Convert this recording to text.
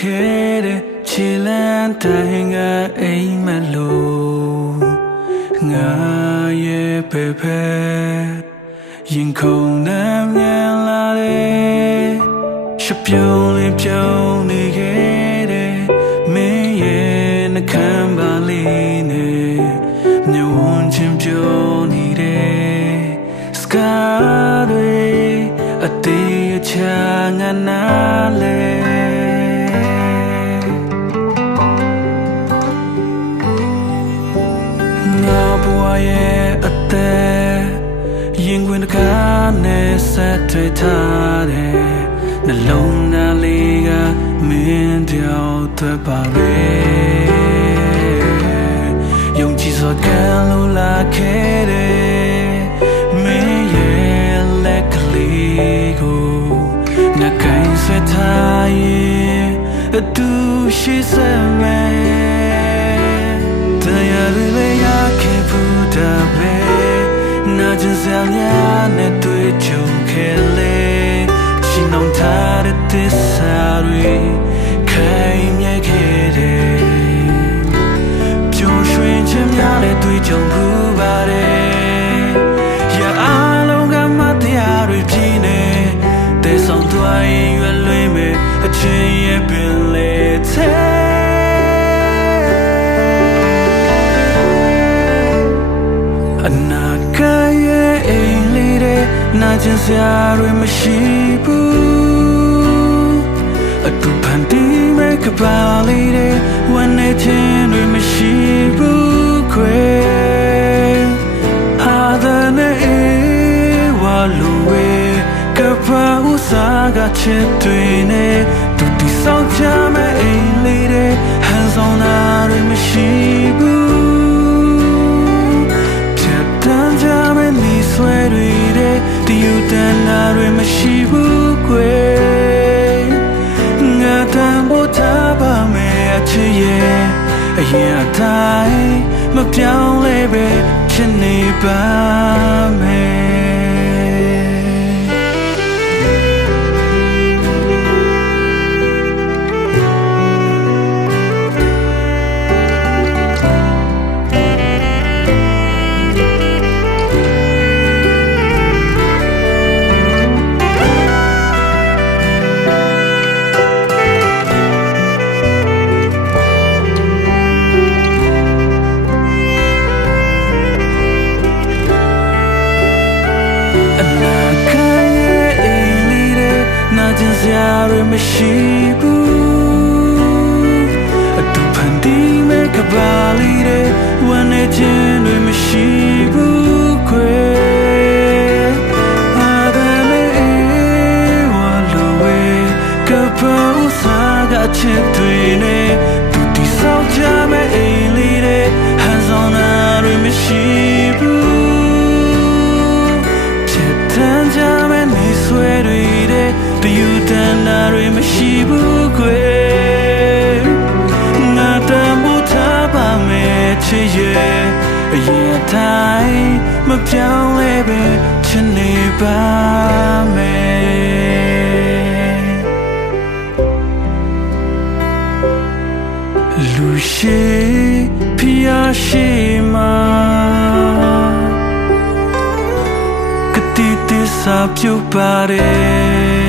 ခဲ့တဲ့ခြေလမ်းတိုင်းကအိမ်မလို့ငါရဲ့ပဲပဲရင်ခုန်နှံမြန်လာတဲ့ရှပြုံးလေးပြုံးနေခဲ့တဲ့မင်းရဲ့နှကမ်းပါလေးနဲ့မျက်ဝန်းချင်းပြုံးနေတဲ့စကားတွေအသေးအချာငါနားလဲရဲ့အသက်ရင်ခွင်တကားနဲ့ဆက်တွေ့ထားတဲ့နှလုံးသားလေးကမင်းတယောက်အတွက်ပါပဲယုံကြည်စွာကံလို့လာခဲ့တဲ့မင်းရဲ့လက်ကလေးကိုငါကိုင်းဆွဲထားရင်အတူရှိစမယ်တရားတွေရခဲ့ဘူးဒါပဲနာကျင်စရာနဲ့တွေ့ကြုံခဲ့လေရှင်းအောင်ထားတဲ့သစ္စာတွေခိုင်မြဲခဲ့တယ်ပျော်ရွှင်ခြင်းများနဲ့တွေ့ကြုံဘူးပါတယ်ရအားလုံးကမတရားတွေပြင်းနေတဲဆောင်သွားရင်ရွယ်လွင်မဲ့အချင်းရဲ့ပင်လေအနာကရဲ့အိမ်လေးတဲ့နာကျင်စရာတွေမရှိဘူးအတူဖန်တီးမဲ့ကပါလေးတဲ့ဝန်နေခြင်းတွေမရှိဘူးခွေအာသာနဲ့ဝါလိုဝေကပါဥစားကချစ်တွေနဲ့တူတီဆောင်ချမဲ့အိမ်လေးတဲ့ဟန်ဆောင်တာတွေမရှိဘူးဆွဲတွေတဲ့တယူတန်နာတွေမရှိဘူးကွယ်ငါတန်ဖို့ထားပါမယ်အချစ်ရဲ့အရင်အတိုင်းမပြောင်းလဲပဲချစ်နေပါမယ်စရာတွေမရှိဘူးအတူဖန်တီးမဲ့ကပါလေးတဲ့ဝန်နေခြင်းတွေမရှိဘူးခွေအားသာနဲ့ဝါလိုဝေကပါဥစားကချစ်တွေနဲ့တူတီဆောက်ကြမဲ့အိမ်လေးတဲ့ဟန်ဆောင်တာတွေမရှိဘူးဖြစ်တမ်းကြမဲ့နေဆွဲတွေတဲ့ယူတန်နာတွေမရှိဘူးကွယ်ငါတန်ဖို့ထားပါမယ်ချစ်ရဲ့အရင်တိုင်းမပြောင်းလဲပဲချစ်နေပါမယ်လူရှိဖျားရှိမှာကတိတစ္ဆာပြုတ်ပါတယ်